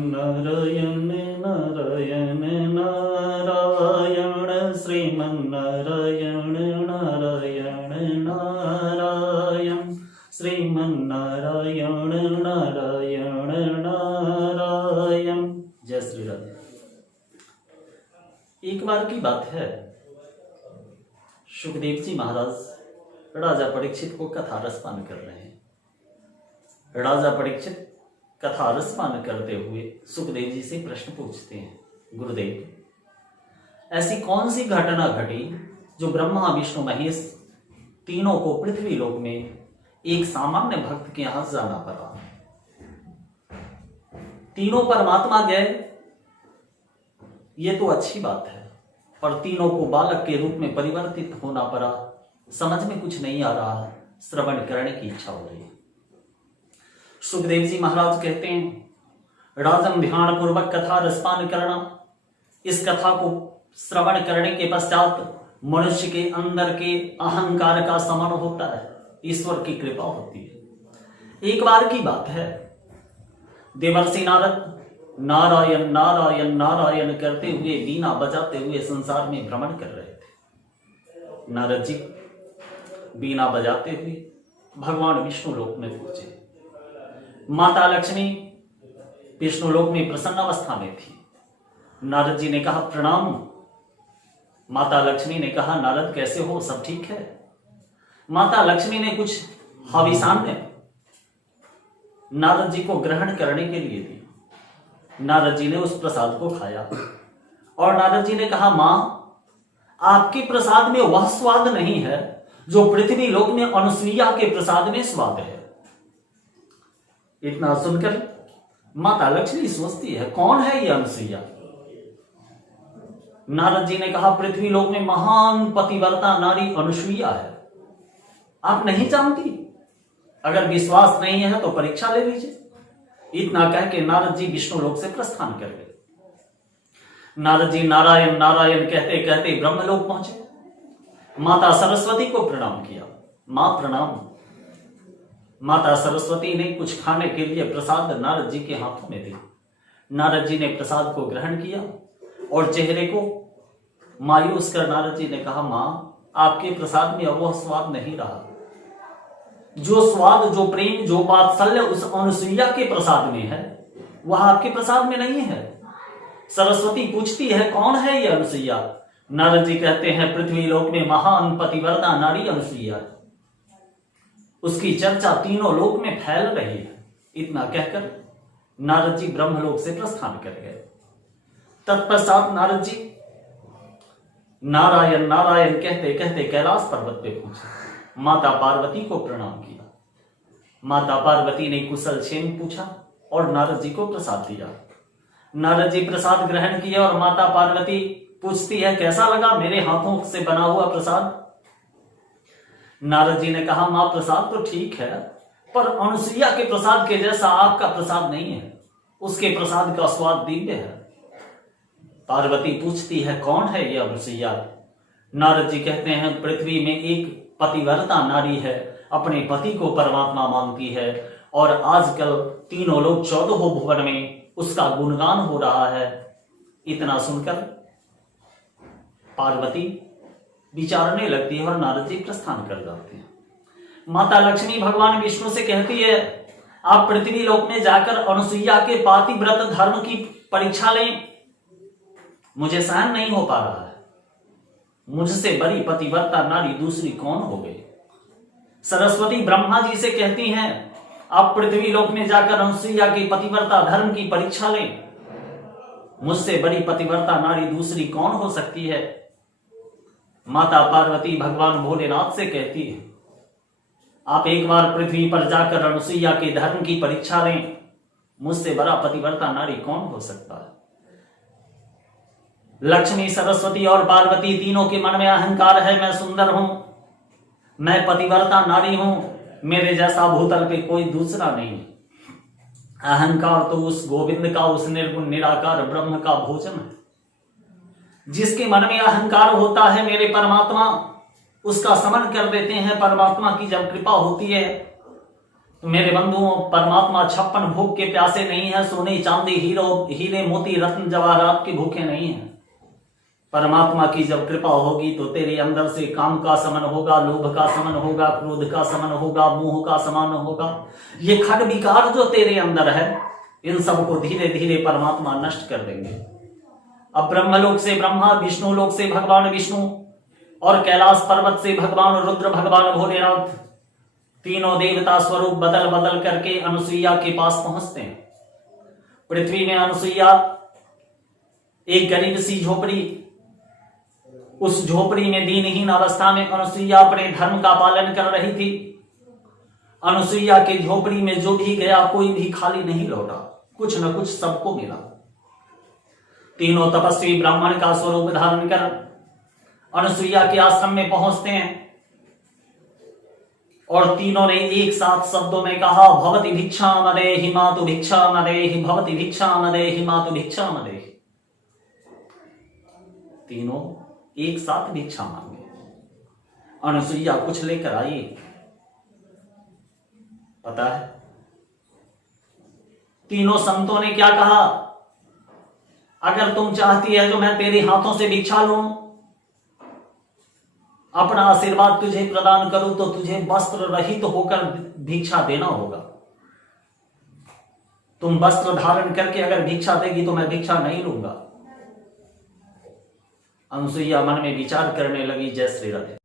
श्रीमन्नारायण नारायण नारायण श्रीमन्नारायण नारायण नारायण श्रीमन्नारायण नारायण नारायण। जय श्री राम। एक बार की बात है, सुखदेव जी महाराज राजा परीक्षित को कथा रसपान कर रहे हैं। राजा परीक्षित कथा रसपान करते हुए सुखदेव जी से प्रश्न पूछते हैं, गुरुदेव ऐसी कौन सी घटना घटी जो ब्रह्मा विष्णु महेश तीनों को पृथ्वी लोक में एक सामान्य भक्त के यहां जाना पड़ा। तीनों परमात्मा गए, ये तो अच्छी बात है, पर तीनों को बालक के रूप में परिवर्तित होना पड़ा। समझ में कुछ नहीं आ रहा, श्रवण करने की इच्छा हो रही है। सुखदेव जी महाराज कहते हैं, राजन ध्यान पूर्वक कथा रसपान करना। इस कथा को श्रवण करने के पश्चात मनुष्य के अंदर के अहंकार का समन होता है, ईश्वर की कृपा होती है। एक बार की बात है, देवर्षि नारद नारायण नारायण नारायण करते हुए, बीना बजाते हुए संसार में भ्रमण कर रहे थे। नारद जी बीना बजाते हुए भगवान विष्णु लोक में पहुंचे। माता लक्ष्मी विष्णु लोक में प्रसन्न अवस्था में थी। नारद जी ने कहा, प्रणाम। माता लक्ष्मी ने कहा, नारद कैसे हो, सब ठीक है? माता लक्ष्मी ने कुछ हविषान्य नारद जी को ग्रहण करने के लिए दी। नारद जी ने उस प्रसाद को खाया और नारद जी ने कहा, मां आपके प्रसाद में वह स्वाद नहीं है जो पृथ्वी लोक में अनुसुईया के प्रसाद में स्वाद है। इतना सुनकर माता लक्ष्मी सोचती है, कौन है यह अनुसुईया? नारद जी ने कहा, पृथ्वी लोक में महान पतिव्रता नारी अनुसुईया है, आप नहीं जानती? अगर विश्वास नहीं है तो परीक्षा ले लीजिए। इतना कह के नारद जी विष्णु लोक से प्रस्थान कर गए। नारद जी नारायण नारायण कहते कहते ब्रह्मलोक पहुंचे। माता सरस्वती को प्रणाम किया। मां प्रणाम। माता सरस्वती ने कुछ खाने के लिए प्रसाद नारद जी के हाथों में दी। नारद जी ने प्रसाद को ग्रहण किया और चेहरे को मायूस कर नारद जी ने कहा, मां आपके प्रसाद में वह स्वाद नहीं रहा। जो स्वाद, जो प्रेम, जो वात्सल्य उस अनुसुईया के प्रसाद में है, वह आपके प्रसाद में नहीं है। सरस्वती पूछती है, कौन है यह अनुसुईया? नारद जी कहते हैं, पृथ्वी लोक में महान पतिव्रता नारी अनुसुईया, उसकी चर्चा तीनों लोक में फैल रही है। इतना कहकर नारद जी ब्रह्मलोक से प्रस्थान कर गए। तत्पश्चात नारद जी नारायण नारायण कहते कहते कैलाश पर्वत पे पहुंचे। माता पार्वती को प्रणाम किया। माता पार्वती ने कुशल क्षेम पूछा और नारद जी को प्रसाद दिया। नारद जी प्रसाद ग्रहण किया और माता पार्वती पूछती है, कैसा लगा मेरे हाथों से बना हुआ प्रसाद? नारद जी ने कहा, मां प्रसाद तो ठीक है, पर अनुसुईया के प्रसाद के जैसा आपका प्रसाद नहीं है। उसके प्रसाद का स्वाद दिव्य है। पार्वती पूछती है, कौन है यह अनुसुईया? नारद जी कहते हैं, पृथ्वी में एक पतिव्रता नारी है, अपने पति को परमात्मा मानती है और आजकल तीनों लोग 14 भुवन में उसका गुणगान हो रहा है। इतना सुनकर पार्वती विचारने लगती है और नारद जी प्रस्थान कर जाते हैं। माता लक्ष्मी भगवान विष्णु से कहती है, आप पृथ्वी लोक में जाकर अनुसुईया के पातिव्रत धर्म की परीक्षा लें। मुझे सहन नहीं हो पा रहा है। मुझसे बड़ी पतिव्रता नारी दूसरी कौन हो गई? सरस्वती ब्रह्मा जी से कहती हैं, आप पृथ्वी लोक में जाकर अनुसुईया के पतिव्रता धर्म की परीक्षा लें। मुझसे बड़ी पतिव्रता नारी दूसरी कौन हो सकती है? माता पार्वती भगवान भोलेनाथ से कहती है, आप एक बार पृथ्वी पर जाकर अनुसुईया के धर्म की परीक्षा लें। मुझसे बड़ा पतिव्रता नारी कौन हो सकता है? लक्ष्मी, सरस्वती और पार्वती तीनों के मन में अहंकार है, मैं सुंदर हूं, मैं पतिव्रता नारी हूं, मेरे जैसा भूतल पे कोई दूसरा नहीं। अहंकार तो उस गोविंद का, उस निर्गुण निराकार ब्रह्म का भोजन है। जिसके मन में अहंकार होता है, मेरे परमात्मा उसका समन कर देते हैं। परमात्मा की जब कृपा होती है तो मेरे बंधुओं, परमात्मा 56 भोग के प्यासे नहीं है, सोने चांदी हीरे मोती रत्न जवाहरात के भूखे नहीं है। परमात्मा की जब कृपा होगी तो तेरे अंदर से काम का समन होगा, लोभ का समन होगा, क्रोध का समन होगा, मोह का समन होगा। ये खड विकार जो तेरे अंदर है, इन सबको धीरे धीरे परमात्मा नष्ट कर देंगे। अब ब्रह्मलोक से ब्रह्मा, विष्णु लोक से भगवान विष्णु और कैलाश पर्वत से भगवान रुद्र, भगवान भोलेनाथ, तीनों देवता स्वरूप बदल बदल करके अनुसुईया के पास पहुंचते हैं। पृथ्वी में अनुसुईया एक गरीब सी झोपड़ी, उस झोपड़ी में दीनहीन अवस्था में अनुसुईया अपने धर्म का पालन कर रही थी। अनुसुईया के झोपड़ी में जो भी गया कोई भी खाली नहीं लौटा, कुछ न कुछ सबको मिला। तीनों तपस्वी ब्राह्मण का स्वरूप धारण कर अनुसुईया के आश्रम में पहुंचते हैं और तीनों ने एक साथ शब्दों में कहा, भवति भिक्षा मदेहि मातु भिक्षा मदेहि, भवति भिक्षा मदेहि मातु भिक्षा मदेहि। तीनों एक साथ भिक्षा मांगे। अनुसुईया कुछ लेकर आई, पता है तीनों संतों ने क्या कहा, अगर तुम चाहती है तो मैं तेरे हाथों से भिक्षा लूं, अपना आशीर्वाद तुझे प्रदान करूं, तो तुझे वस्त्र रहित होकर भिक्षा देना होगा। तुम वस्त्र धारण करके अगर भिक्षा देगी तो मैं भिक्षा नहीं लूंगा। अनुसुईया मन में विचार करने लगी, जय श्री राधे।